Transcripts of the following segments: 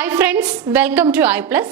Hi friends, welcome to iPlus.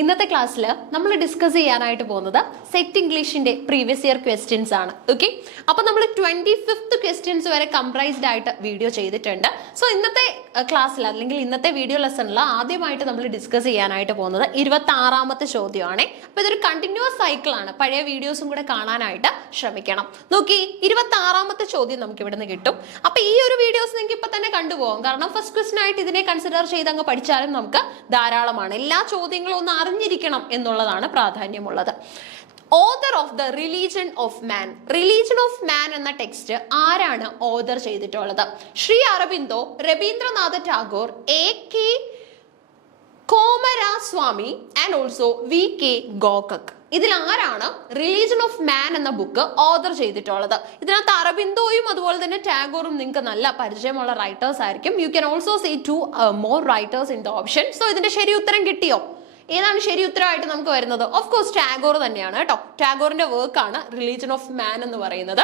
ഇന്നത്തെ ക്ലാസ്സിൽ നമ്മൾ ഡിസ്കസ് ചെയ്യാനായിട്ട് പോകുന്നത് സെറ്റ് ഇംഗ്ലീഷിന്റെ പ്രീവിയസ് ഇയർ ക്വസ്റ്റ്യൻസ് ആണ്. ഓക്കെ, അപ്പൊ നമ്മൾ 25th ക്വസ്റ്റ്യൻസ് വരെ കംപ്രൈസ്ഡ് ആയിട്ട് വീഡിയോ ചെയ്തിട്ടുണ്ട്. സോ ഇന്നത്തെ ക്ലാസ്സിൽ അല്ലെങ്കിൽ ഇന്നത്തെ വീഡിയോ ലെസണിൽ ആദ്യമായിട്ട് നമ്മൾ ഡിസ്കസ് ചെയ്യാനായിട്ട് പോകുന്നത് 26ാമത്തെ ചോദ്യമാണ്. അപ്പൊ ഇതൊരു കണ്ടിന്യൂസ് സൈക്കിൾ ആണ്. പഴയ വീഡിയോസും കൂടെ കാണാനായിട്ട് ശ്രമിക്കണം. നോക്കി, 26ാമത്തെ ചോദ്യം നമുക്ക് ഇവിടെ നിന്ന് കിട്ടും. അപ്പൊ ഈ ഒരു വീഡിയോസ് നിങ്ങൾക്ക് ഇപ്പൊ തന്നെ കണ്ടുപോകും. കാരണം ഫസ്റ്റ് ക്വസ്റ്റൻ ആയിട്ട് ഇതിനെ കൺസിഡർ ചെയ്ത് അങ്ങ് പഠിച്ചാലും നമുക്ക് ധാരാളമാണ്. എല്ലാ ചോദ്യങ്ങളും ഒന്ന് അറിഞ്ഞിരിക്കണം എന്നുള്ളതാണ് പ്രാധാന്യമുള്ളത്. Author of the religion of man. Religion of man എന്ന ടെക്സ്റ്റ് ആരാണ് ഓതർ ചെയ്തിട്ടുള്ളത്? Shri Aurobindo, Rabindranath Tagore, A.K. Coomaraswamy and also V.K. Gokak. ഇതിൽ ആരാണ് റിലീജിയൻ ഓഫ് മാൻ എന്ന ബുക്ക് ഓതർ ചെയ്തിട്ടുള്ളത്? ഇതിനകത്ത് അരബിന്ദോയും അതുപോലെ തന്നെ ടാഗോറും നിങ്ങൾക്ക് നല്ല പരിചയമുള്ള റൈറ്റേഴ്സ് ആയിരിക്കും. You can also see 2 more writers in the option. So ഇതിന്റെ ശരി ഉത്തരം കിട്ടിയോ? ഏതാണ് ശരി ഉത്തരമായിട്ട് നമുക്ക് വരുന്നത്? ഓഫ് കോഴ്സ് ടാഗോർ തന്നെയാണ് കേട്ടോ. ടാഗോറിന്റെ വർക്കാണ് റിലീജിയൻ ഓഫ് മാൻ എന്ന് പറയുന്നത്.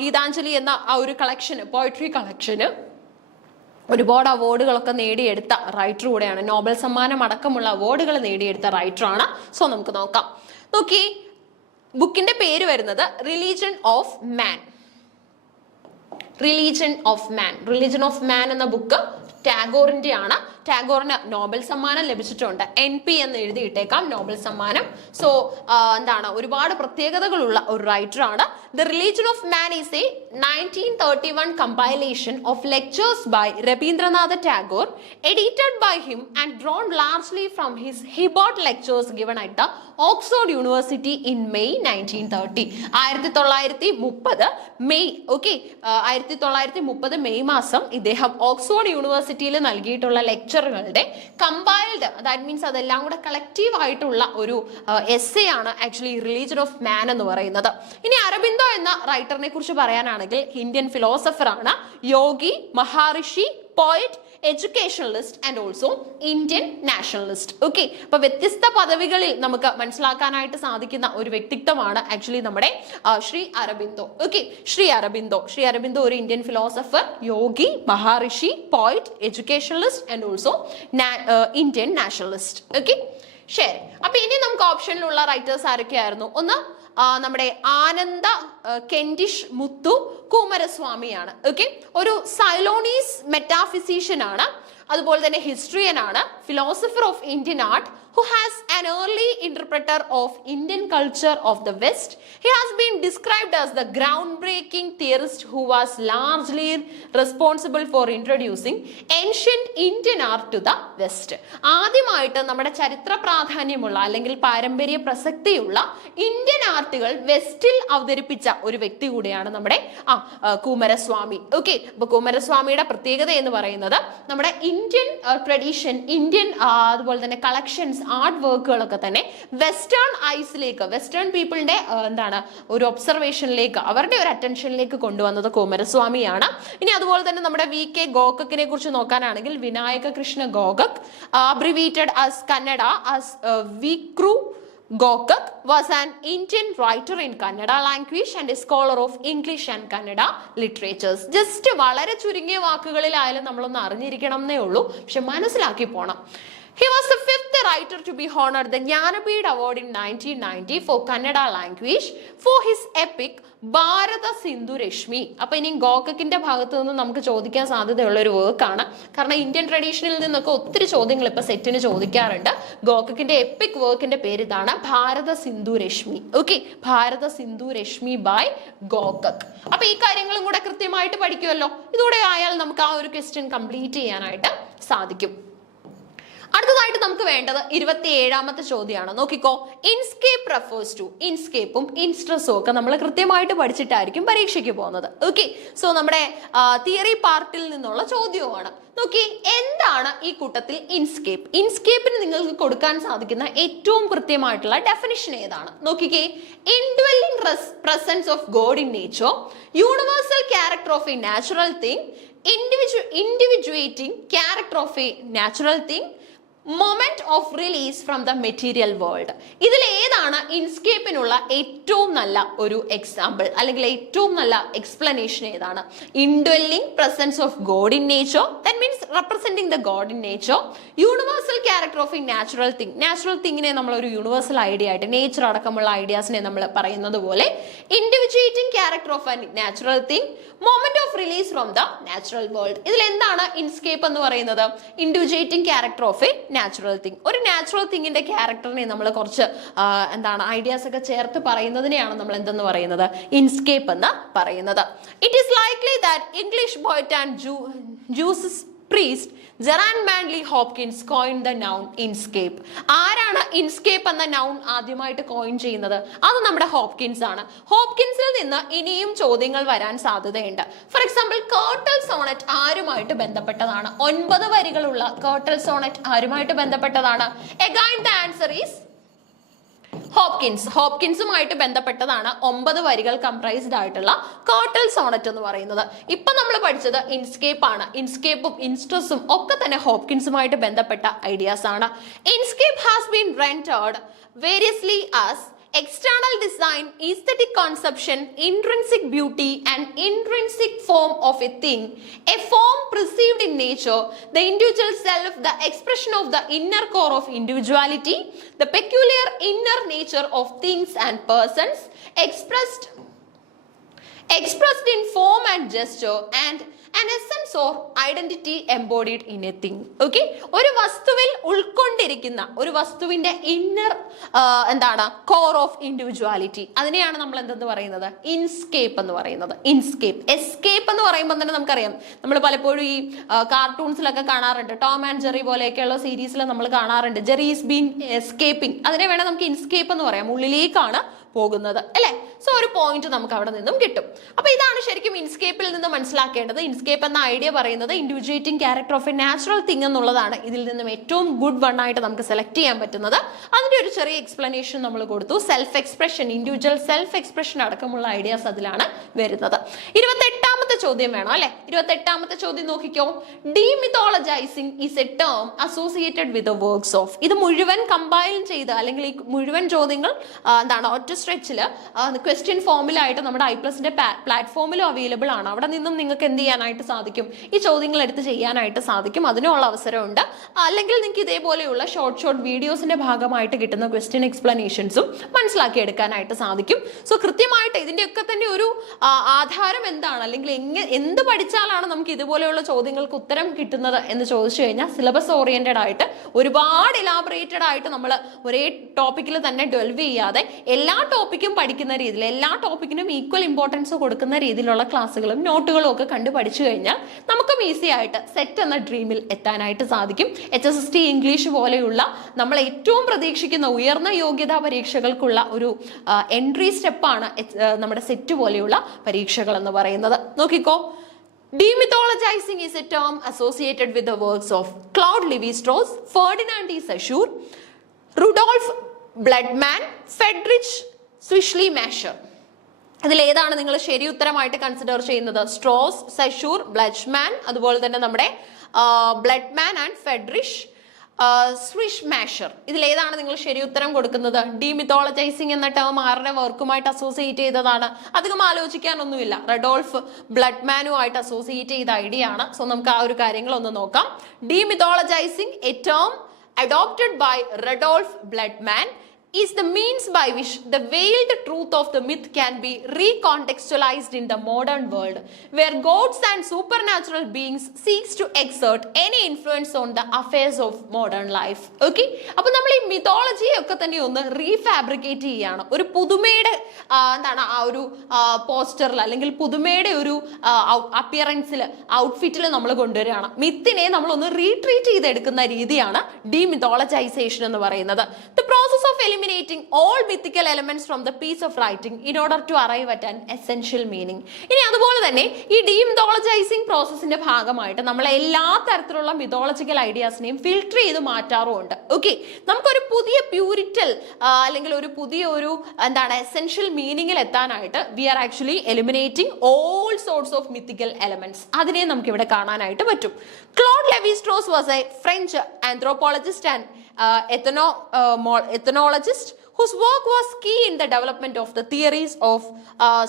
ഗീതാഞ്ജലി എന്ന ആ ഒരു കളക്ഷന്, പോയട്രി കളക്ഷന് ഒരുപാട് അവാർഡുകളൊക്കെ നേടിയെടുത്ത റൈറ്റർ കൂടെയാണ്. നോബൽ സമ്മാനം അടക്കമുള്ള അവാർഡുകൾ നേടിയെടുത്ത റൈറ്ററാണ്. സോ നമുക്ക് നോക്കാം. നോക്കി, ബുക്കിന്റെ പേര് വരുന്നത് religion of man. Religion of man. Religion of man എന്ന ബുക്ക് ടാഗോറിന്റെ ആണ്. ടാഗോറിന് നോബൽ സമ്മാനം ലഭിച്ചിട്ടുണ്ട്. NP എന്ന് എഴുതിയിട്ടേക്കാം, നോബൽ സമ്മാനം. സോ എന്താണ്, ഒരുപാട് പ്രത്യേകതകളുള്ള ഒരു റൈറ്റർ ആണ്. The religion of man is A 1931 compilation of lectures by Rabindranath Tagore, edited by him and drawn largely from his Hibbot lectures given at the Oxford University in May 1930. 1930 May, okay, 1930 May മാസം ഇദ്ദേഹം Oxford യൂണിവേഴ്സിറ്റിയിൽ നൽകിയിട്ടുള്ള ലെക്ചറുകളുടെ compiled, that means അതെല്ലാം കൂടെ collective ആയിട്ടുള്ള ഒരു essay ആണ് actually religion of മാൻ എന്ന് പറയുന്നത്. ഇനി അരബിന്ദോ എന്ന റൈറ്ററിനെ കുറിച്ച് പറയാനാണെങ്കിൽ ഇന്ത്യൻ ഫിലോസഫർ ആണ്, yogi, maharishi, poet, educationalist and also Indian nationalist. Okay, അപ്പൊ വ്യത്യസ്ത പദവികളിൽ നമുക്ക് മനസ്സിലാക്കാനായിട്ട് സാധിക്കുന്ന ഒരു വ്യക്തിത്വമാണ് ആക്ച്വലി നമ്മുടെ ശ്രീ അരബിന്ദോ. ഓക്കെ, ശ്രീ അരബിന്ദോ ഒരു Indian philosopher, yogi, maharishi, poet, educationalist and also Indian nationalist. Okay, ശരി. അപ്പൊ ഇനി നമുക്ക് ഓപ്ഷനിലുള്ള റൈറ്റേഴ്സ് ആരൊക്കെയായിരുന്നു? ഒന്ന് നമ്മുടെ ആനന്ദ കെൻഡിഷ് മുത്തു കുമാരസ്വാമിയാണ്. ഓക്കെ, ഒരു സൈലോണീസ് മെറ്റാഫിസിഷ്യൻ ആണ്, അതുപോലെ തന്നെ ഹിസ്റ്ററിയൻ ആണ്, philosopher of Indian art, who has an early interpreter of Indian culture of the West. He has been described as the groundbreaking theorist who was largely responsible for introducing ancient Indian art to the West. ആദ്യമായിട്ട് നമ്മുടെ ചരിത്ര പ്രാധാന്യമുള്ള അല്ലെങ്കിൽ പാരമ്പര്യ പ്രസക്തിയുള്ള Indian ആർട്ടുകൾ വെസ്റ്റിൽ അവതരിപ്പിച്ച ഒരു വ്യക്തി കൂടിയാണ് നമ്മുടെ കുമാരസ്വാമി. ഓക്കെ, അപ്പൊ കുമാരസ്വാമിയുടെ പ്രത്യേകത എന്ന് പറയുന്നത് നമ്മുടെ ഇന്ത്യൻ ട്രഡീഷൻ, ഇന്ത്യൻ അതുപോലെ തന്നെ കളക്ഷൻസ്, ആർട്ട് വർക്കുകളൊക്കെ തന്നെ വെസ്റ്റേൺ ഐസിലേക്ക്, വെസ്റ്റേൺ പീപ്പിളിന്റെ എന്താണ് ഒരു ഒബ്സർവേഷനിലേക്ക്, അവരുടെ ഒരു അറ്റൻഷനിലേക്ക് കൊണ്ടുവന്നത് കുമാരസ്വാമിയാണ്. ഇനി അതുപോലെ തന്നെ നമ്മുടെ V.K. ഗോക്കക്കിനെ കുറിച്ച് നോക്കാനാണെങ്കിൽ Vinayaka Krishna Gokak, abbreviated as Kannada as Vikru Gokak, was an Indian writer in Kannada language and a scholar of English and Kannada literatures. Just വളരെ ചുരുങ്ങിയ വാക്കുകളിലായാലും നമ്മളൊന്ന് അറിഞ്ഞിരിക്കണം എന്നേ ഉള്ളൂ, പക്ഷെ മനസ്സിലാക്കി പോണം. He was the 5th writer to be honored the Jnanapith Award in 1990 for Kannada language for his epic ഭാരത സിന്ധു രശ്മി. അപ്പൊ ഇനി ഗോക്കക്കിന്റെ ഭാഗത്ത് നിന്ന് നമുക്ക് ചോദിക്കാൻ സാധ്യതയുള്ള ഒരു വർക്കാണ്. കാരണം ഇന്ത്യൻ ട്രഡീഷനിൽ നിന്നൊക്കെ ഒത്തിരി ചോദ്യങ്ങൾ ഇപ്പൊ സെറ്റിന് ചോദിക്കാറുണ്ട്. ഗോക്കക്കിന്റെ എപ്പിക് വർക്കിന്റെ പേര് ഇതാണ്, ഭാരത സിന്ധു രശ്മി. Okay, Bharata Sindhu Rashmi by Gokak. അപ്പൊ ഈ കാര്യങ്ങളും കൂടെ കൃത്യമായിട്ട് പഠിക്കുമല്ലോ. ഇതോടെ ആയാൽ നമുക്ക് ആ ഒരു ക്വസ്റ്റ്യൻ കംപ്ലീറ്റ് ചെയ്യാനായിട്ട് സാധിക്കും. അടുത്തതായിട്ട് നമുക്ക് വേണ്ടത് 27ാമത്തെ ചോദ്യമാണ്. നോക്കിക്കോ, ഇൻസ്കേപ്പ് റെഫേഴ്സ് ടു. ഇൻസ്കേപ്പും ഇൻസ്ട്രസും ഒക്കെ നമ്മൾ കൃത്യമായിട്ട് പഠിച്ചിട്ടായിരിക്കും പരീക്ഷയ്ക്ക് പോകുന്നത്. ഓക്കെ, സോ നമ്മുടെ തിയറി പാർട്ടിൽ നിന്നുള്ള ചോദ്യവുമാണ്. നോക്കി, എന്താണ് ഈ കൂട്ടത്തിൽ ഇൻസ്കേപ്പ്? ഇൻസ്കേപ്പിന് നിങ്ങൾക്ക് കൊടുക്കാൻ സാധിക്കുന്ന ഏറ്റവും കൃത്യമായിട്ടുള്ള ഡെഫിനിഷൻ ഏതാണ്? നോക്കിക്കേ, indwelling presence of God in nature, universal character of a natural thing, individuating character of a natural thing, moment of release from the material world. ഇതിൽ ഏതാണ് ഇൻസ്കേപ്പിനുള്ള ഏറ്റവും നല്ല ഒരു എക്സാമ്പിൾ അല്ലെങ്കിൽ ഏറ്റവും നല്ല എക്സ്പ്ലനേഷൻ ഏതാണ്? Indwelling presence of God in nature, that means representing the god in nature. Universal character of a natural thing, natural തിങ്ങിനെ നമ്മൾ ഒരു യൂണിവേഴ്സൽ ഐഡിയ ആയിട്ട് നേച്ചർ അടക്കമുള്ള ഐഡിയാസിനെ നമ്മൾ പറയുന്നത് പോലെ individuating character of a natural thing, moment of release from the natural world. ഇതിൽ എന്താണ് ഇൻസ്കേപ്പ് എന്ന് പറയുന്നത്? Individuating character of a natural thing. ഒരു നാച്ചുറൽ തിങ്ങിന്റെ ക്യാരക്ടറിനെ നമ്മൾ കുറച്ച് ഐഡിയാസ് ഒക്കെ ചേർത്ത് പറയുന്നതിനെയാണ് നമ്മൾ എന്തെന്ന് പറയുന്നത്? ഇൻസ്കേപ്പ് എന്ന് പറയുന്നത്. It is likely that English poet and juice priest Gerard Manley Hopkins coined the noun inscape. ആരാണ് ഇൻസ്കേപ്പ് എന്ന നൗൺ ആദ്യമായിട്ട് കോയിൻ ചെയ്യുന്നത്? അത് നമ്മുടെ ഹോപ്കിൻസ് ആണ്. ഹോപ്കിൻസിൽ നിന്ന് ഇനിയും ചോദ്യങ്ങൾ വരാൻ സാധ്യതയുണ്ട്. ഫോർ എക്സാമ്പിൾ, കേർട്ടൽ സോണറ്റ് ആരുമായിട്ട് ബന്ധപ്പെട്ടതാണ്? 9 വരികളുള്ള കേർട്ടൽ സോണറ്റ് ആരുമായിട്ട് ബന്ധപ്പെട്ടതാണ്? Again the answer is ഹോപ്കിൻസുമായിട്ട് ബന്ധപ്പെട്ടതാണ് 9 വരികൾ കംപ്രൈസ്ഡ് ആയിട്ടുള്ള കേർട്ടൽ സോണറ്റ് എന്ന് പറയുന്നത്. ഇപ്പൊ നമ്മൾ പഠിച്ചത് ഇൻസ്കേപ്പ് ആണ്. ഇൻസ്കേപ്പും ഇൻസ്ട്രസും ഒക്കെ തന്നെ ഹോപ്കിൻസുമായിട്ട് ബന്ധപ്പെട്ട ഐഡിയാസ് ആണ്. Inkscape has been rendered variously as external design, aesthetic conception, intrinsic beauty and intrinsic form of a thing, a form perceived in nature, the individual self, the expression of the inner core of individuality, the peculiar inner nature of things and persons, expressed in form and gesture, and an essence or identity embodied in a thing. Okay, ഒരു വസ്തുവിൽ ഉൾക്കൊണ്ടിരിക്കുന്ന ഒരു വസ്തുവിന്റെ inner എന്താണ്? Core of individuality. അതിനെയാണ് നമ്മൾ എന്തെന്ന് പറയുന്നത്? Inkscape എന്ന് പറയുന്നത്. ഇൻസ്കേപ്പ്. എസ്കേപ്പ് എന്ന് പറയുമ്പോൾ തന്നെ നമുക്കറിയാം, നമ്മൾ പലപ്പോഴും ഈ കാർട്ടൂൺസിലൊക്കെ കാണാറുണ്ട്. ടോം ആൻഡ് ജെറി പോലെയൊക്കെയുള്ള സീരീസിൽ നമ്മൾ കാണാറുണ്ട്. Jerry is been escaping. അതിനെ വേണം നമുക്ക് ഇൻസ്കേപ്പ് എന്ന് പറയാം. ഉള്ളിലേക്കാണ് പോകുന്നത്, അല്ലെ? സോ ഒരു പോയിന്റ് നമുക്ക് അവിടെ നിന്നും കിട്ടും. അപ്പൊ ഇതാണ് ശരിക്കും ഇൻസ്കേപ്പിൽ നിന്ന് മനസ്സിലാക്കേണ്ടത്. ഇൻസ്കേപ്പ് എന്ന ഐഡിയ പറയുന്നത് individuating character of a natural thing എന്നുള്ളതാണ്. ഇതിൽ നിന്നും ഏറ്റവും ഗുഡ് വൺ ആയിട്ട് നമുക്ക് സെലക്ട് ചെയ്യാൻ പറ്റുന്നത്. അതിന്റെ ഒരു ചെറിയ എക്സ്പ്ലനേഷൻ നമ്മൾ കൊടുത്തു. Self expression, individual self expression അടക്കമുള്ള ഐഡിയാസ് അതിലാണ് വരുന്നത്. 28ാമത്തെ ചോദ്യം വേണം, അല്ലെ? 28ാമത്തെ ചോദ്യം നോക്കിക്കോ. Demythologizing is a term associated with the works of. ഇത് മുഴുവൻ കമ്പൈൽ ചെയ്ത് അല്ലെങ്കിൽ ഈ മുഴുവൻ ചോദ്യങ്ങൾ എന്താണ് ഒറ്റ സ്ട്രെച്ചിൽ ക്വസ്റ്റ്യൻ ഫോമിലായിട്ട് നമ്മുടെ ഐപ്ലസിന്റെ പ്ലാറ്റ്ഫോമിലും അവൈലബിൾ ആണ്. അവിടെ നിന്നും നിങ്ങൾക്ക് എന്ത് ചെയ്യാനായിട്ട് സാധിക്കും? ഈ ചോദ്യങ്ങൾ എടുത്ത് ചെയ്യാനായിട്ട് സാധിക്കും. അതിനുള്ള അവസരമുണ്ട്. അല്ലെങ്കിൽ നിങ്ങൾക്ക് ഇതേപോലെയുള്ള ഷോർട്ട് വീഡിയോസിന്റെ ഭാഗമായിട്ട് കിട്ടുന്ന ക്വസ്റ്റ്യൻ എക്സ്പ്ലനേഷൻസും മനസ്സിലാക്കി എടുക്കാനായിട്ട് സാധിക്കും. സോ കൃത്യമായിട്ട് ഇതിന്റെയൊക്കെ തന്നെ ഒരു ആധാരം എന്താണ്, അല്ലെങ്കിൽ എന്ത് പഠിച്ചാലാണ് നമുക്ക് ഇതുപോലെയുള്ള ചോദ്യങ്ങൾക്ക് ഉത്തരം കിട്ടുന്നത് എന്ന് ചോദിച്ചു കഴിഞ്ഞാൽ, സിലബസ് ഓറിയന്റഡ് ആയിട്ട് ഒരുപാട് ഇലാബറേറ്റഡ് ആയിട്ട് നമ്മൾ ഒരേ ടോപ്പിക്കിൽ തന്നെ ഡെൽവ് ചെയ്യാതെ എല്ലാ ടോപ്പിക്കും പഠിക്കുന്ന രീതിയിൽ, എല്ലാ ടോപ്പിക്കിനും ഈക്വൽ ഇമ്പോർട്ടൻസ് കൊടുക്കുന്ന രീതിയിലുള്ള ക്ലാസ്സുകളും നോട്ടുകളും ഒക്കെ കണ്ടു പഠിച്ചു കഴിഞ്ഞാൽ നമുക്കും ഈസി ആയിട്ട് സെറ്റ് എന്ന ഡ്രീമിൽ എത്താനായിട്ട് സാധിക്കും. HSST ഇംഗ്ലീഷ് പോലെയുള്ള നമ്മൾ ഏറ്റവും പ്രതീക്ഷിക്കുന്ന ഉയർന്ന യോഗ്യതാ പരീക്ഷകൾക്കുള്ള ഒരു എൻട്രി സ്റ്റെപ്പാണ് നമ്മുടെ സെറ്റ് പോലെയുള്ള പരീക്ഷകൾ എന്ന് പറയുന്നത്. നോക്കിക്കോ. Demythologizing is a term associated with the works of Claude Lévi-Strauss, Ferdinand de Saussure, Rudolf Bladman, Friedrich Schleiermacher. ഇതിൽ ഏതാണ് നിങ്ങൾ ശരി ഉത്തരമായിട്ട് കൺസിഡർ ചെയ്യുന്നത്? സ്ട്രോസ്, സഷൂർ, ബ്ലഡ്മാൻ, അതുപോലെ തന്നെ നമ്മുടെ ബ്ലഡ്മാൻ ആൻഡ് ഫെഡറിഷ് സ്വിഷ്മാഷർ. ഇതിൽ ഏതാണ് നിങ്ങൾ ശരി ഉത്തരം കൊടുക്കുന്നത്? ഡീമിത്തോളജൈസിംഗ് എന്ന ടേം ആരുടെ വർക്കുമായിട്ട് അസോസിയേറ്റ് ചെയ്തതാണ്? അധികം ആലോചിക്കാനൊന്നുമില്ല. റഡോൾഫ് ബ്ലഡ്മാനുമായിട്ട് അസോസിയേറ്റ് ചെയ്ത ഐഡിയ ആണ്. സോ നമുക്ക് ആ ഒരു കാര്യങ്ങളൊന്ന് നോക്കാം. Demythologizing, a term adopted by Rudolf Bladman, is the means by which the veiled truth of the myth can be recontextualized in the modern world, where gods and supernatural beings seeks to exert any influence on the affairs of modern life. Okay, അപ്പോൾ നമ്മൾ ഈ mythology ഒക്കെ തന്നെ ഒന്ന് റീഫാബ്രിക്കേറ്റ് ചെയ്യാണ്. ഒരു പുതുമയുടെ എന്താണ് ആ ഒരു പോസ്റ്ററിൽ അല്ലെങ്കിൽ പുതുമയുടെ ഒരു അപ്പിയറൻസിൽ, ഔട്ട്ഫിറ്റിൽ നമ്മൾ കൊണ്ടുവരികയാണ്. മിത്തിനെ നമ്മളൊന്ന് റീട്രീറ്റ് ചെയ്തെടുക്കുന്ന രീതിയാണ് ഡീമിത്തോളജൈസേഷൻ എന്ന് പറയുന്നത്. The process of eliminating all mythical elements from the piece of writing in order to arrive at an essential meaning. ഇനി അതുപോലെ തന്നെ ഈ ഡീമിത്തോളജൈസിങ് പ്രോസസ്സിന്റെ ഭാഗമായിട്ട് നമ്മൾ എല്ലാ തരത്തിലുള്ള മിത്തോളജിക്കൽ ഐഡിയാസിനെയും ഫിൽട്ടർ ചെയ്ത് മാറ്റാറുമുണ്ട്. ഓക്കെ, നമുക്കൊരു പുതിയ പ്യൂരിറ്റൽ അല്ലെങ്കിൽ ഒരു പുതിയ ഒരു എന്താണ് എസെൻഷ്യൽ മീനിങ്ങിൽ എത്താനായിട്ട് we are actually eliminating all sorts of mythical elements. അതിനെ നമുക്ക് ഇവിടെ കാണാനായിട്ട് പറ്റും. Claude Levi Strauss was a French anthropologist and ethnologist whose work was key in the development of the theories of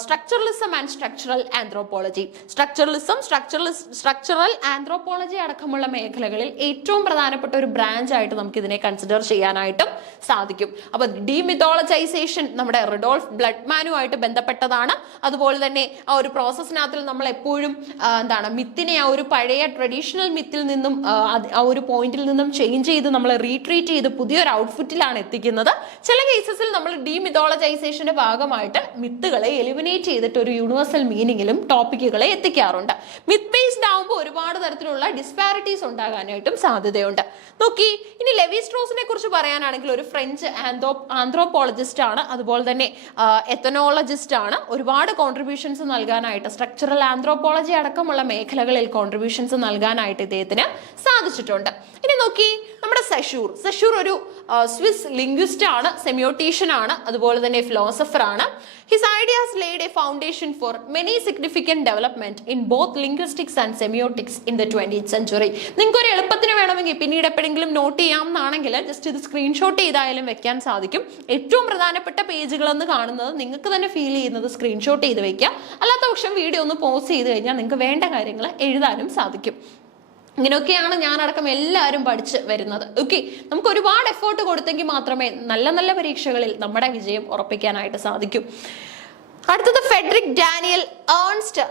structuralism and structural anthropology. Structural anthropology അടക്കമുള്ള മേഖലകളിൽ ഏറ്റവും പ്രധാനപ്പെട്ട ഒരു ബ്രാഞ്ച് ആയിട്ട് നമുക്ക് ഇതിനെ കൺസിഡർ ചെയ്യാനായിട്ടും സാധിക്കും. അപ്പൊ ഡീമിത്തോളജൈസേഷൻ നമ്മുടെ റിഡോൾഫ് ബ്ലഡ്മാനുമായിട്ട് ബന്ധപ്പെട്ടതാണ്. അതുപോലെ തന്നെ ആ ഒരു പ്രോസസ്സിനകത്തിൽ നമ്മൾ എപ്പോഴും എന്താണ് മിത്തിനെ ആ ഒരു പഴയ ട്രഡീഷണൽ മിത്തിൽ നിന്നും ആ ഒരു പോയിന്റിൽ നിന്നും ചേഞ്ച് ചെയ്ത് നമ്മൾ റീട്രീറ്റ് ചെയ്ത് പുതിയൊരു ഔട്ട്ഫിറ്റിലാണ് എത്തിക്കുന്നത്. ചില കേസസിൽ നമ്മൾ ഡീമിത്തോളജൈസേഷന്റെ ഭാഗമായിട്ട് മിത്തുകളെ എലിമിനേറ്റ് ചെയ്തിട്ട് ഒരു യൂണിവേഴ്സൽ മീനിങ്ങിലും ടോപ്പിക്കുകളെ എത്തിക്കാറുണ്ട്. മിത്ത് ബേസ്ഡ് ആവുമ്പോൾ ഒരുപാട് തരത്തിലുള്ള ഡിസ്പാരിറ്റീസ് ഉണ്ടാകാനായിട്ടും സാധ്യതയുണ്ട്. നോക്കി, ഇനി ലെവി-സ്ട്രോസിനെ കുറിച്ച് പറയാനാണെങ്കിൽ ഒരു ഫ്രഞ്ച് ആന്ത്രോപോളജിസ്റ്റ് ആണ്, അതുപോലെ തന്നെ എത്തനോളജിസ്റ്റ് ആണ്. ഒരുപാട് കോൺട്രിബ്യൂഷൻസ് നൽകാനായിട്ട് സ്ട്രക്ചറൽ ആന്ത്രോപോളജി അടക്കമുള്ള മേഖലകളിൽ കോൺട്രിബ്യൂഷൻസ് നൽകാനായിട്ട് ഇദ്ദേഹത്തിന് സാധിച്ചിട്ടുണ്ട്. ഇനി നോക്കി, നമ്മുടെ സെഷൂർ ഒരു സ്വിസ് ലിംഗ്വിസ്റ്റ് ആണ്, സെമിയോട്ടീഷ്യൻ ആണ്, അതുപോലെ തന്നെ ഫിലോസഫർ ആണ്. His ideas laid a foundation for many significant development in both linguistics and semiotics in the 20th century. നിങ്ങൾക്ക് ഒരു എളുപ്പത്തിന് വേണമെങ്കിൽ പിന്നീട് എപ്പോഴെങ്കിലും നോട്ട് ചെയ്യാമെന്നാണെങ്കിൽ ജസ്റ്റ് ഇത് സ്ക്രീൻഷോട്ട് ചെയ്തായാലും വെക്കാൻ സാധിക്കും. ഏറ്റവും പ്രധാനപ്പെട്ട പേജുകൾ എന്ന് കാണുന്നത് നിങ്ങൾക്ക് തന്നെ ഫീൽ ചെയ്യുന്നത് സ്ക്രീൻഷോട്ട് ചെയ്ത് വെക്കുക. അല്ലാത്ത പക്ഷം വീഡിയോ ഒന്ന് പോസ് ചെയ്ത് കഴിഞ്ഞാൽ നിങ്ങൾക്ക് വേണ്ട കാര്യങ്ങൾ എഴുതാനും സാധിക്കും. ഇങ്ങനെയൊക്കെയാണ് ഞാനടക്കം എല്ലാവരും പഠിച്ച് വരുന്നത്. ഓക്കെ, നമുക്ക് ഒരുപാട് എഫേർട്ട് കൊടുത്തെങ്കിൽ മാത്രമേ നല്ല നല്ല പരീക്ഷകളിൽ നമ്മുടെ വിജയം ഉറപ്പിക്കാനായിട്ട് സാധിക്കൂ. അടുത്തത് ഫെഡറിക് ഡാനിയൽ ഏൺസ്റ്റ്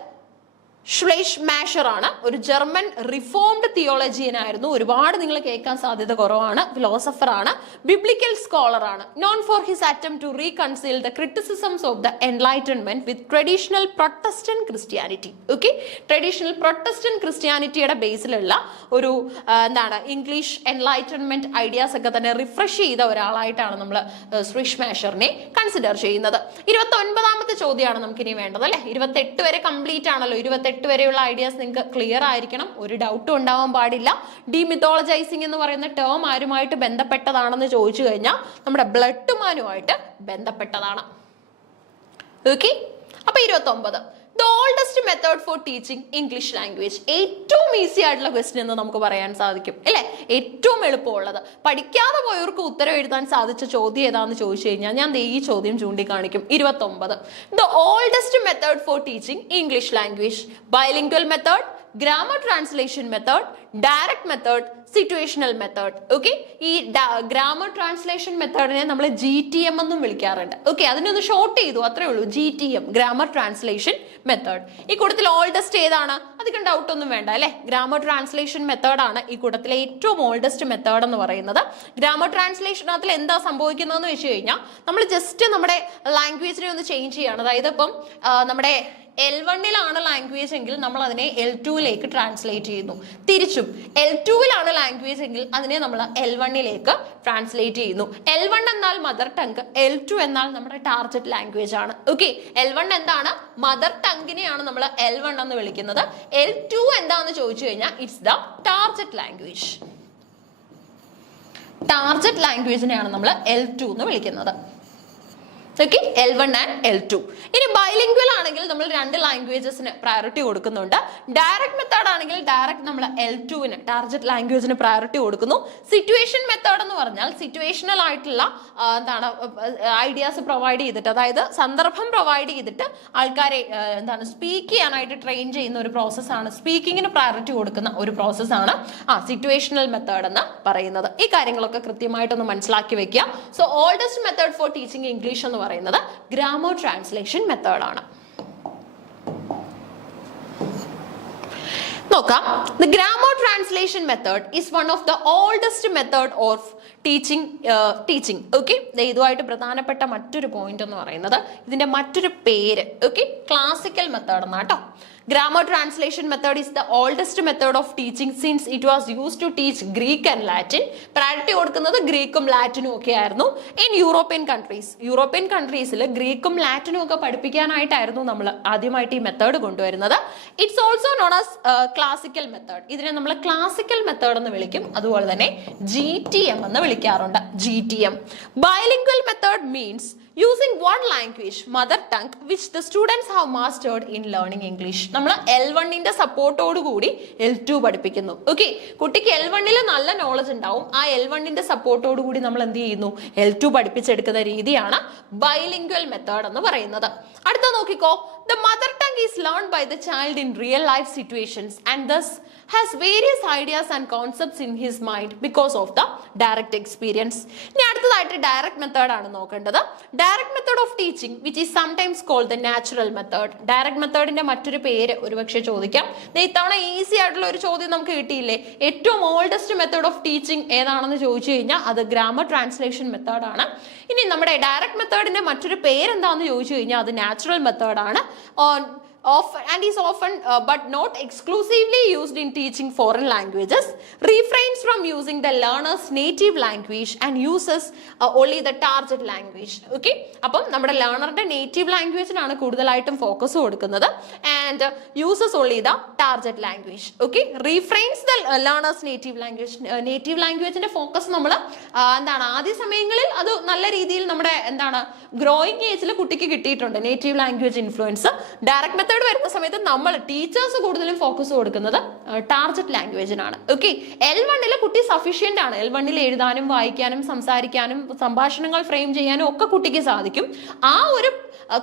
ഷ്ലെഷ്മാഷർ ആണ്. ഒരു ജർമ്മൻ റിഫോംഡ് തിയോളജിയനായിരുന്നു. ഒരുപാട് നിങ്ങൾ കേൾക്കാൻ സാധ്യത കുറവാണ്. ഫിലോസഫർ ആണ്, ബിബ്ലിക്കൽ സ്കോളർ ആണ്. Known for his attempt to reconcile the criticisms of the Enlightenment with traditional Protestant Christianity. Okay, traditional Protestant ക്രിസ്ത്യാനിറ്റിയുടെ ബേസിലുള്ള ഒരു എന്താണ് ഇംഗ്ലീഷ് എൻലൈറ്റൻമെന്റ് ഐഡിയാസ് ഒക്കെ തന്നെ റിഫ്രഷ് ചെയ്ത ഒരാളായിട്ടാണ് നമ്മൾ ഷ്ലെഷ്മാഷറിനെ കൺസിഡർ ചെയ്യുന്നത്. 29ാമത്തെ ചോദ്യമാണ് നമുക്കിനി വേണ്ടത് അല്ലെ. 28 വരെ കംപ്ലീറ്റ് ആണല്ലോ. 28 വരെയുള്ള ഐഡിയാസ് നിങ്ങൾക്ക് ക്ലിയർ ആയിരിക്കണം, ഒരു ഡൗട്ടും ഉണ്ടാവാൻ പാടില്ല. ഡീമിത്തോളജൈസിങ് എന്ന് പറയുന്ന ടേം ആരുമായിട്ട് ബന്ധപ്പെട്ടതാണെന്ന് ചോദിച്ചു കഴിഞ്ഞാൽ നമ്മുടെ ബ്ലഡ്മാനുമായിട്ട് ബന്ധപ്പെട്ടതാണ്. ഓക്കെ, അപ്പൊ 29 the oldest method for teaching English language. ഏറ്റവും ഈസി ആയിട്ടുള്ള ക്വസ്റ്റ്യൻ എന്ന് നമുക്ക് പറയാൻ സാധിക്കും അല്ലെ. ഏറ്റവും എളുപ്പമുള്ളത്, പഠിക്കാതെ പോയവർക്ക് ഉത്തരം എഴുതാൻ സാധിച്ച ചോദ്യം ഏതാന്ന് ചോദിച്ചു കഴിഞ്ഞാൽ ഞാൻ ഈ ചോദ്യം ചൂണ്ടിക്കാണിക്കും. 29 the oldest method for teaching English language. Bilingual method, grammar translation method, direct method, situational method. Okay, ഈ ഗ്രാമർ ട്രാൻസ്ലേഷൻ മെത്തേഡിനെ നമ്മൾ GTM എന്നും വിളിക്കാറുണ്ട്. ഓക്കെ, അതിനൊന്ന് ഷോർട്ട് ചെയ്തു, അത്രേ ഉള്ളൂ. GTM, grammar translation method. ഈ കൂട്ടത്തിൽ ഓൾഡസ്റ്റ് ഏതാണ്? അധികം ഡൗട്ട് ഒന്നും വേണ്ട അല്ലെ. ഗ്രാമർ ട്രാൻസ്ലേഷൻ മെത്തേഡ് ആണ് ഈ കൂട്ടത്തിലെ ഏറ്റവും ഓൾഡസ്റ്റ് മെത്തേഡ് എന്ന് പറയുന്നത്. ഗ്രാമർ ട്രാൻസ്ലേഷനകത്തിൽ എന്താ സംഭവിക്കുന്നതെന്ന് വെച്ച് കഴിഞ്ഞാൽ നമ്മൾ ജസ്റ്റ് നമ്മുടെ ലാംഗ്വേജിനെ ഒന്ന് ചേഞ്ച് ചെയ്യാണ്. അതായത് ഇപ്പം നമ്മുടെ L1 ലാംഗ്വേജ് എങ്കിൽ നമ്മൾ അതിനെ L2 ട്രാൻസ്ലേറ്റ് ചെയ്യുന്നു. തിരിച്ചും L2 ലാംഗ്വേജ് എങ്കിൽ അതിനെ നമ്മൾ L1 ട്രാൻസ്ലേറ്റ് ചെയ്യുന്നു. L1 എന്നാൽ മദർ ടങ്, L2 എന്നാൽ നമ്മുടെ ടാർഗറ്റ് ലാംഗ്വേജ് ആണ്. ഓക്കെ, L1 എന്താണ്? മദർ ടങ്ങിനെയാണ് നമ്മൾ L1 എന്ന് വിളിക്കുന്നത്. L2 എന്താന്ന് ചോദിച്ചു കഴിഞ്ഞാൽ it's the target language. Target ലാംഗ്വേജിനെയാണ് നമ്മൾ L2 എന്ന് വിളിക്കുന്നത്. Okay, L1 and L2. ഇനി ബൈലിംഗ്വൽ ആണെങ്കിൽ നമ്മൾ 2 ലാംഗ്വേജസിന് പ്രയോറിറ്റി കൊടുക്കുന്നുണ്ട്. ഡയറക്റ്റ് മെത്തേഡ് ആണെങ്കിൽ ഡയറക്റ്റ് നമ്മൾ L2 ടാർഗറ്റ് ലാംഗ്വേജിന് പ്രയോറിറ്റി കൊടുക്കുന്നു. സിറ്റുവേഷൻ മെത്തേഡ് എന്ന് പറഞ്ഞാൽ സിറ്റുവേഷണൽ ആയിട്ടുള്ള എന്താണ് ഐഡിയാസ് പ്രൊവൈഡ് ചെയ്തിട്ട്, അതായത് സന്ദർഭം പ്രൊവൈഡ് ചെയ്തിട്ട് ആൾക്കാരെ എന്താണ് സ്പീക്ക് ചെയ്യാനായിട്ട് ട്രെയിൻ ചെയ്യുന്ന ഒരു പ്രോസസ്സാണ്. സ്പീക്കിങ്ങിന് പ്രയോറിറ്റി കൊടുക്കുന്ന ഒരു പ്രോസസ്സാണ് സിറ്റുവേഷണൽ മെത്തേഡ് എന്ന് പറയുന്നത്. ഈ കാര്യങ്ങളൊക്കെ കൃത്യമായിട്ടൊന്ന് മനസ്സിലാക്കി വെക്കുക. So oldest method for teaching English എന്ന് പറയുന്നത് ഗ്രാമർ ട്രാൻസ്ലേഷൻ മെത്തേഡ് ആണ്. നോക്കാം. The grammar translation method is one of the oldest method of teaching. Okay, ഇതുമായിട്ട് പ്രധാനപ്പെട്ട മറ്റൊരു പോയിന്റ് എന്ന് പറയുന്നത് ഇതിന്റെ മറ്റൊരു പേര് ഓക്കെ ക്ലാസിക്കൽ മെത്തേഡ് എന്നാട്ടോ. Grammar translation method is the oldest method of teaching since it was used to teach Greek and Latin. Priority കൊടുക്കുന്നത് ഗ്രീക്കും ലാറ്റിനും ഒക്കെ ആയിരുന്നു. In European countries ഗ്രീക്കും ലാറ്റിനും ഒക്കെ പഠിപ്പിക്കാനായിട്ടായിരുന്നു നമ്മൾ ആദ്യമായിട്ട് ഈ മെത്തേഡ് കൊണ്ടുവരുന്നത്. It's also known as classical method. ഇതിനെ നമ്മൾ ക്ലാസിക്കൽ മെത്തേഡ് എന്ന് വിളിക്കും. അതുപോലെ തന്നെ GTM എന്ന് വിളിക്കാറുണ്ട്. GTM. Bilingual method means using one language, mother tongue, which the students have mastered in learning English. നമ്മൾ L1ന്റെ സപ്പോർട്ടോട് കൂടി L2 പഠിപ്പിക്കുന്നു. ഓക്കെ, കുട്ടിക്ക് L1ൽ നല്ല നോളജ് ഉണ്ടാവും. ആ L1ന്റെ സപ്പോർട്ടോട് കൂടി നമ്മൾ എന്ത് ചെയ്യുന്നു, L2 പഠിപ്പിച്ചെടുക്കുന്ന രീതിയാണ് ബൈലിംഗ്വൽ മെത്തേഡ് എന്ന് പറയുന്നത്. അടുത്ത നോക്കിക്കോ, the mother tongue is learned by the child in real life situations and thus has various ideas and concepts in his mind because of the direct experience. ഇനി അടുത്തതായിട്ട് ഡയറക്റ്റ് മെത്തേഡ് ആണ് നോക്കേണ്ടത്. Direct method of teaching which is sometimes called the natural method. Direct മെത്തേഡിന്റെ മറ്റൊരു പേര് ഒരുപക്ഷെ ചോദിക്കാം. ഇത്തവണ ഈസി ആയിട്ടുള്ള ഒരു ചോദ്യം നമുക്ക് കിട്ടിയില്ലേ, ഏറ്റവും ഓൾഡസ്റ്റ് മെത്തേഡ് ഓഫ് ടീച്ചിങ് ഏതാണെന്ന് ചോദിച്ചു കഴിഞ്ഞാൽ അത് ഗ്രാമർ ട്രാൻസ്ലേഷൻ മെത്തേഡ് ആണ്. ഇനി നമ്മുടെ ഡയറക്റ്റ് മെത്തേഡിന്റെ മറ്റൊരു പേരെന്താണെന്ന് ചോദിച്ചു കഴിഞ്ഞാൽ അത് നാച്ചുറൽ മെത്തേഡ് ആണ്. And is often but not exclusively used in teaching foreign languages, refrains from using the learner's native language and uses only the target language. Okay, അപ്പം നമ്മുടെ ലേണറുടെ നേറ്റീവ് ലാംഗ്വേജിനാണ് കൂടുതലായിട്ടും ഫോക്കസ് കൊടുക്കുന്നത് and uses only the target language. Okay, refrains the learner's native language. Native ലാംഗ്വേജിന്റെ focus നമ്മൾ എന്താണ് ആദ്യ സമയങ്ങളിൽ അത് നല്ല രീതിയിൽ നമ്മുടെ എന്താണ് ഗ്രോയിങ് ഏജിൽ കുട്ടിക്ക് കിട്ടിയിട്ടുണ്ട് native language influence. Direct method വരുന്ന സമയത്ത് നമ്മൾ ടീച്ചേഴ്സ് കൂടുതലും ഫോക്കസ് കൊടുക്കുന്നത് ടാർഗറ്റ് ലാംഗ്വേജിനാണ്. ഓക്കെ, L1ൽ കുട്ടി സഫീഷ്യന്റ് ആണ്. L1ൽ എഴുതാനും വായിക്കാനും സംസാരിക്കാനും സംഭാഷണങ്ങൾ ഫ്രെയിം ചെയ്യാനും ഒക്കെ കുട്ടിക്ക് സാധിക്കും. ആ ഒരു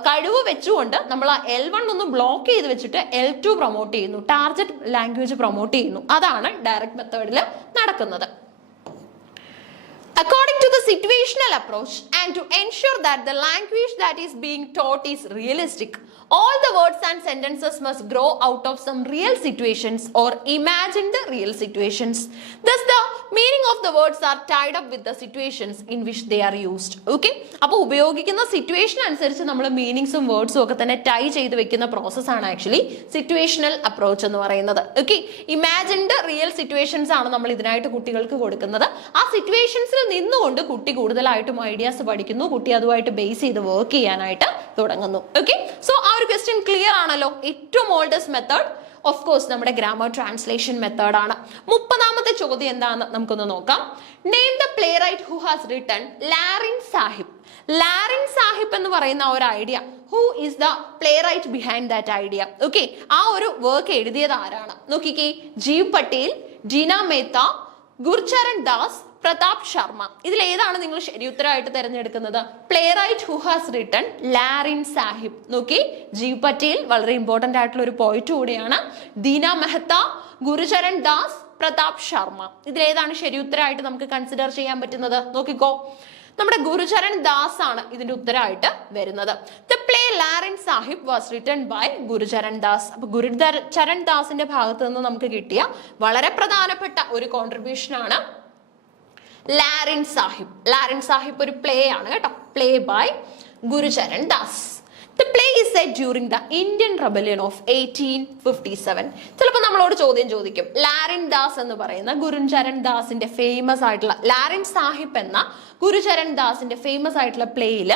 കഴിവ് വെച്ചുകൊണ്ട് നമ്മൾ ആ L1 ഒന്ന് ബ്ലോക്ക് ചെയ്ത് വെച്ചിട്ട് L2 പ്രൊമോട്ട് ചെയ്യുന്നു, ടാർഗറ്റ് ലാംഗ്വേജ് പ്രൊമോട്ട് ചെയ്യുന്നു. അതാണ് ഡയറക്റ്റ് മെത്തേഡിൽ നടക്കുന്നത്. According to the situational approach and to ensure that the language that is being taught is realistic, all the words and sentences must grow out of some real situations or imagined real situations. Thus the meaning of the words are tied up with the situations in which they are used. Okay, അപ്പോൾ ഉപയോഗിക്കുന്ന situation അനുസരിച്ച് നമ്മൾ മീനിങ്സും വേർഡ്സും ഒക്കെ തന്നെ tie ചെയ്ത് വെക്കുന്ന process ആണ് actually situational approach എന്ന് പറയുന്നത്. ഓക്കെ, ഇമാജിൻഡ് റിയൽ സിറ്റുവേഷൻസ് ആണ് നമ്മൾ ഇതിനായിട്ട് കുട്ടികൾക്ക് കൊടുക്കുന്നത്. ആ സിറ്റുവേഷൻസിൽ നിന്നുകൊണ്ട് കുട്ടി കൂടുതലായിട്ടും ഐഡിയാസ് പഠിക്കുന്നു, കുട്ടി അതുമായിട്ട് ബേസ് ചെയ്ത് വർക്ക് ചെയ്യാനായിട്ട് തുടങ്ങുന്നു. ഓക്കെ, സോ ആ ഒരു ക്വസ്റ്റ്യൻ ക്ലിയർ ആണല്ലോ. ഏറ്റവും ഓൾഡസ്റ്റ് മെത്തേഡ് ഓഫ് കോഴ്സ് നമ്മുടെ ഗ്രാമർ ട്രാൻസ്ലേഷൻ മെത്തേഡ് ആണ്. 30ാമത്തെ ചോദ്യം എന്താണെന്ന് നമുക്കൊന്ന് നോക്കാം. Name the playwright who has written Larin Sahib. Larin Sahib എന്ന് പറയുന്ന ഒരു idea, who is the playwright behind that idea? Okay, ആ ഒരു വർക്ക് എഴുതിയത് ആരാണ് നോക്കിക്കേ. ജീവ് പട്ടേൽ, ജീന മേത്ത, ഗുർചരൺ ദാസ്, പ്രതാപ് ശർമ്മ. ഇതിൽ ഏതാണ് നിങ്ങൾ ശരി ഉത്തരമായിട്ട് തിരഞ്ഞെടുക്കുന്നത്? Playwright who has written Larin Sahib. നോക്കി, ജീവ് പട്ടേൽ വളരെ ഇമ്പോർട്ടന്റ് ആയിട്ടുള്ള ഒരു പോയിന്റ് കൂടിയാണ്. ദീന മെഹ്ത്ത, ഗുരുചരൺ ദാസ്, പ്രതാപ് ശർമ്മ. ഇതിലേതാണ് ശരി ഉത്തരമായിട്ട് നമുക്ക് കൺസിഡർ ചെയ്യാൻ പറ്റുന്നത്? നോക്കിക്കോ, നമ്മുടെ ഗുരുചരൺ ദാസ് ആണ് ഇതിന്റെ ഉത്തരമായിട്ട് വരുന്നത്. The play Larin Sahib was written by Gurcharan Das. അപ്പൊ ഗുരുചരൺ ദാസിന്റെ ഭാഗത്ത് നിന്ന് നമുക്ക് കിട്ടിയ വളരെ പ്രധാനപ്പെട്ട ഒരു കോൺട്രിബ്യൂഷൻ ആണ് ലാറിൻ സാഹിബ്. ലാറിൻ സാഹിബ് ഒരു പ്ലേ ആണ് കേട്ടോ, play by Gurcharan Das. The play is set during the Indian Rebellion of 1857. ചിലപ്പോൾ നമ്മളോട് ചോദ്യം ചോദിക്കും, ലാറിൻ ദാസ് എന്ന് പറയുന്ന ഗുരുചരൺ ദാസിന്റെ ഫേമസ് ആയിട്ടുള്ള, ലാറിൻ സാഹിബ് എന്ന ഗുരുചരൺ ദാസിന്റെ ഫേമസ് ആയിട്ടുള്ള പ്ലേയിൽ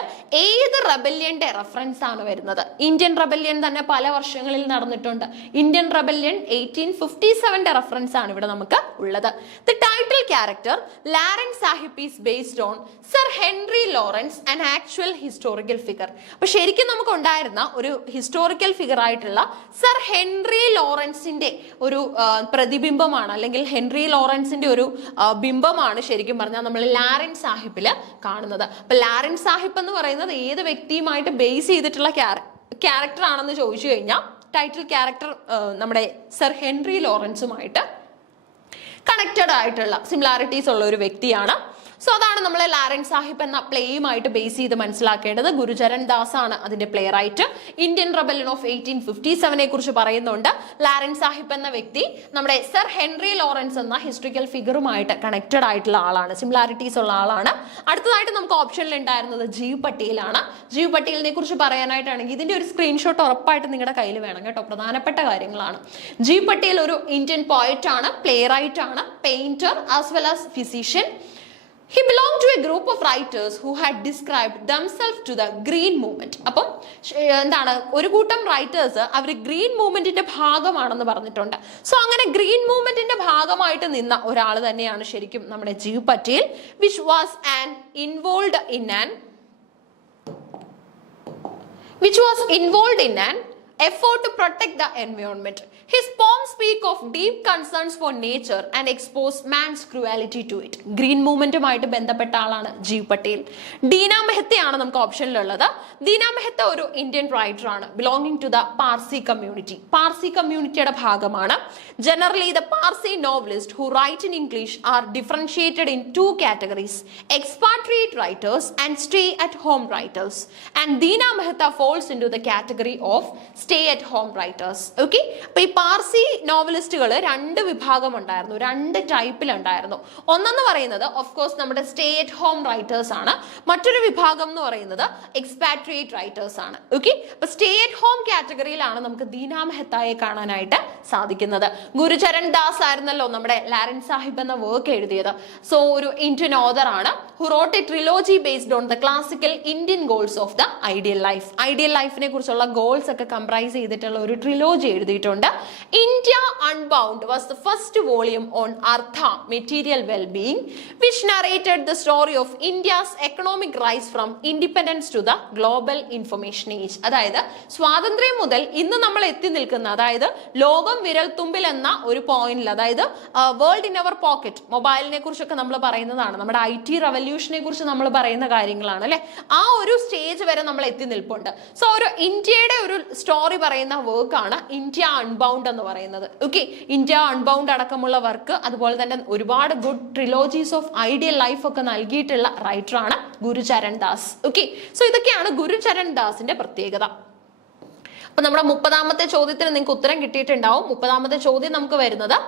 ഏത് റെബല്യന്റെ റെഫറൻസ് ആണ് വരുന്നത്? ഇന്ത്യൻ റെബല്യൻ തന്നെ പല വർഷങ്ങളിൽ നടന്നിട്ടുണ്ട്. ഇന്ത്യൻ റെബല്യൻ 1857ന്റെ റെഫറൻസ് ആണ് ഇവിടെ നമുക്ക് ഉള്ളത്. The title character Larin Sahib is based on sir Henry Lawrence, an actual historical figure. അപ്പൊ ശരിക്കും നമുക്ക് ഉണ്ടായിരുന്ന ഒരു ഹിസ്റ്റോറിക്കൽ ഫിഗർ ആയിട്ടുള്ള സർ ഹെൻറി ലോറൻസിന്റെ ഒരു പ്രതിബിംബമാണ്, അല്ലെങ്കിൽ ഹെൻറി ലോറൻസിന്റെ ഒരു ബിംബമാണ് ശരിക്കും പറഞ്ഞാൽ നമ്മൾ ലാറിൻ സാഹിബില് കാണുന്നത്. അപ്പൊ ലാറിൻ സാഹിബ് എന്ന് പറയുന്നത് ഏത് വ്യക്തിയുമായിട്ട് ബേസ് ചെയ്തിട്ടുള്ള ക്യാരക്ടർ ആണെന്ന് ചോദിച്ചു കഴിഞ്ഞാൽ ടൈറ്റിൽ ക്യാരക്ടർ നമ്മുടെ സർ ഹെൻറി ലോറൻസുമായിട്ട് കണക്റ്റഡ് ആയിട്ടുള്ള സിമിലാരിറ്റീസ് ഉള്ള ഒരു വ്യക്തിയാണ്. സോ അതാണ് നമ്മൾ ലാരൻ സാഹിബ് എന്ന പ്ലേയുമായിട്ട് ബേസ് ചെയ്ത് മനസ്സിലാക്കേണ്ടത്. ഗുരുചരൺ ദാസ് ആണ് അതിന്റെ playwright. Indian rebellion of 1857 കുറിച്ച് പറയുന്നുണ്ട്. ലാരൻ സാഹിബ് എന്ന വ്യക്തി നമ്മുടെ സർ ഹെൻറി ലോറൻസ് എന്ന ഹിസ്റ്ററിക്കൽ ഫിഗറുമായിട്ട് കണക്റ്റഡ് ആയിട്ടുള്ള ആളാണ്, സിമിലാരിറ്റീസ് ഉള്ള ആളാണ്. അടുത്തതായിട്ട് നമുക്ക് ഓപ്ഷനിൽ ഉണ്ടായിരുന്നത് ജീവ് പട്ടേലാണ്. ജീവ് പട്ടേലിനെ കുറിച്ച് പറയാനായിട്ടാണെങ്കിൽ ഇതിന്റെ ഒരു സ്ക്രീൻഷോട്ട് ഉറപ്പായിട്ട് നിങ്ങളുടെ കയ്യിൽ വേണം കേട്ടോ, പ്രധാനപ്പെട്ട കാര്യങ്ങളാണ്. ജീവ് പട്ടേൽ ഒരു ഇന്ത്യൻ പോയറ്റ് ആണ്, പ്ലേ റൈറ്റ് ആണ്, painter as well as physician. He belonged to a group of writers who had described themselves to the green movement. അപ്പം എന്താണ്, ഒരു കൂട്ടം റൈറ്റേഴ്സ് അവർ ഗ്രീൻ മൂവ്മെന്റിന്റെ ഭാഗമാണെന്ന് പറഞ്ഞിട്ടുണ്ട്. സോ അങ്ങനെ ഗ്രീൻ മൂവ്മെന്റിന്റെ ഭാഗമായിട്ട് നിന്ന ഒരാൾ തന്നെയാണ് ശരിക്കും നമ്മുടെ ജീവ് Patel, which was involved in an effort to protect the environment. His poems speak of deep concerns for nature and expose man's cruelty to it. Green മൂവ്മെന്റുമായിട്ട് ബന്ധപ്പെട്ട ആളാണ് ജീവ് പട്ടേൽ. ദീന മെഹ്തയാണ് നമുക്ക് ഓപ്ഷനിലുള്ളത്. ദീന മെഹ്ത ഒരു ഇന്ത്യൻ റൈറ്റർ ആണ്, belonging to the Parsi community. Parsi കമ്മ്യൂണിറ്റിയുടെ ഭാഗമാണ്. Generally the Parsi novelist who write in English are differentiated in 2 categories: expatriate writers and stay at home writers. And Deena Mehta falls into the category of stay at home writers. Okay, അപ്പോൾ ഈ പാർസി നോവലിസ്റ്റുകൾ 2 വിഭാഗം ഉണ്ടായിരുന്നു, 2 ടൈപ്പിലുണ്ടായിരുന്നു. ഒന്നെന്ന് പറയുന്നത് of course നമ്മുടെ stay at home writers ആണ്. മറ്റൊരു വിഭാഗം എന്ന് പറയുന്നത് എക്സ്പാട്രിയേറ്റ് റൈറ്റേഴ്സ് ആണ്. ഓക്കെ, അപ്പൊ സ്റ്റേ അറ്റ് ഹോം കാറ്റഗറിയിലാണ് നമുക്ക് ദീന മെഹ്തയെ കാണാനായിട്ട് സാധിക്കുന്നത്. ഗുരുചരൺ ദാസ് ആയിരുന്നല്ലോ നമ്മുടെ ലാരൻ സാഹിബ് എന്ന വർക്ക് എഴുതിയത്. സോ ഒരു ഇന്ത്യൻ ഓതർ ആണ്, who wrote a ട്രിലോജി based on the classical Indian goals of the ideal life. Ideal ലൈഫിനെ കുറിച്ചുള്ള ഗോൾസ് ഒക്കെ കംപ്രൈസ് ചെയ്തിട്ടുള്ള ഒരു ട്രിലോജി എഴുതിയിട്ടുണ്ട്. India Unbound was the first volume on Artha, material well-being, which narrated the story of India's economic rise from independence to the global information age. അതായത് സ്വാതന്ത്ര്യം മുതൽ ഇന്ന് നമ്മൾ എത്തി നിൽക്കുന്ന, അതായത് ലോകം വിരൽത്തുമ്പിൽ എന്ന ഒരു പോയിന്റിൽ, അതായത് വേൾഡ് ഇൻ അവർ പോക്കറ്റ്, മൊബൈലിനെ കുറിച്ചൊക്കെ നമ്മൾ പറയുന്നതാണ്, നമ്മുടെ IT റവല്യൂഷനെ കുറിച്ച് നമ്മൾ പറയുന്ന കാര്യങ്ങളാണ് അല്ലെ. ആ ഒരു സ്റ്റേജ് വരെ നമ്മൾ എത്തി നിൽപ്പുണ്ട്. സോ ഒരു ഇന്ത്യയുടെ ഒരു സ്റ്റോറി പറയുന്ന വർക്കാണ് ഇന്ത്യ അൺബൗണ്ട് എന്ന് പറയുന്നത്. ഓക്കെ, ഇന്ത്യ അൺബൗണ്ട് അടക്കമുള്ള വർക്ക്, അതുപോലെ തന്നെ ഒരുപാട് ഗുഡ് ട്രിലോജീസ് ഓഫ് ഐഡിയൽ ലൈഫ് ഒക്കെ നൽകിയിട്ടുള്ള റൈറ്ററാണ് ഗുരുചരൺ ദാസ്. ഓക്കെ, സോ ഇതൊക്കെയാണ് ഗുരുചരൺ ദാസിന്റെ പ്രത്യേകത. അപ്പൊ നമ്മുടെ 30ാമത്തെ ചോദ്യത്തിന് നിങ്ങൾക്ക് ഉത്തരം കിട്ടിയിട്ടുണ്ടാവും. 30ാമത്തെ ചോദ്യം നമുക്ക് വരുന്നത്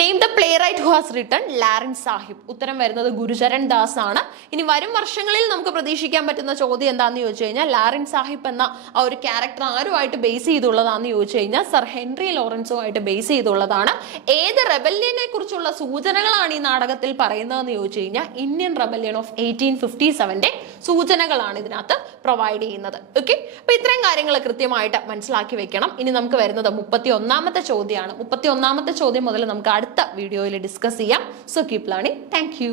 name the playwright who has written Laran Sahib. ഉത്തരം വരുന്നത് ഗുരുചരൺ ദാസ് ആണ്. ഇനി വരും വർഷങ്ങളിൽ നമുക്ക് പ്രതീക്ഷിക്കാൻ പറ്റുന്ന ചോദ്യം എന്താന്ന് ചോദിച്ചു കഴിഞ്ഞാൽ, ലാരൻ സാഹിബ് എന്ന ആ ഒരു ക്യാരക്ടർ ആരുമായിട്ട് ബേസ് ചെയ്തുള്ളതാന്ന് ചോദിച്ചു കഴിഞ്ഞാൽ സർ ഹെൻറി ലോറൻസുമായിട്ട് ബേസ് ചെയ്തുള്ളതാണ്. ഏത് റെബല്യനെ കുറിച്ചുള്ള സൂചനകളാണ് ഈ നാടകത്തിൽ പറയുന്നതെന്ന് ചോദിച്ചു കഴിഞ്ഞാൽ ഇന്ത്യൻ റെബല്യൻ ഓഫ് 1857 സൂചനകളാണ് ഇതിനകത്ത് പ്രൊവൈഡ് ചെയ്യുന്നത്. ഓക്കെ, അപ്പൊ ഇത്രയും കാര്യങ്ങൾ കൃത്യമായിട്ട് മനസ്സിലാക്കി വെക്കണം. ഇനി നമുക്ക് വരുന്നത് 31ാമത്തെ ചോദ്യമാണ്. 31ാമത്തെ ചോദ്യം മുതൽ നമുക്ക് അടുത്ത വീഡിയോയിൽ ഡിസ്കസ് ചെയ്യാം. So keep learning. Thank you.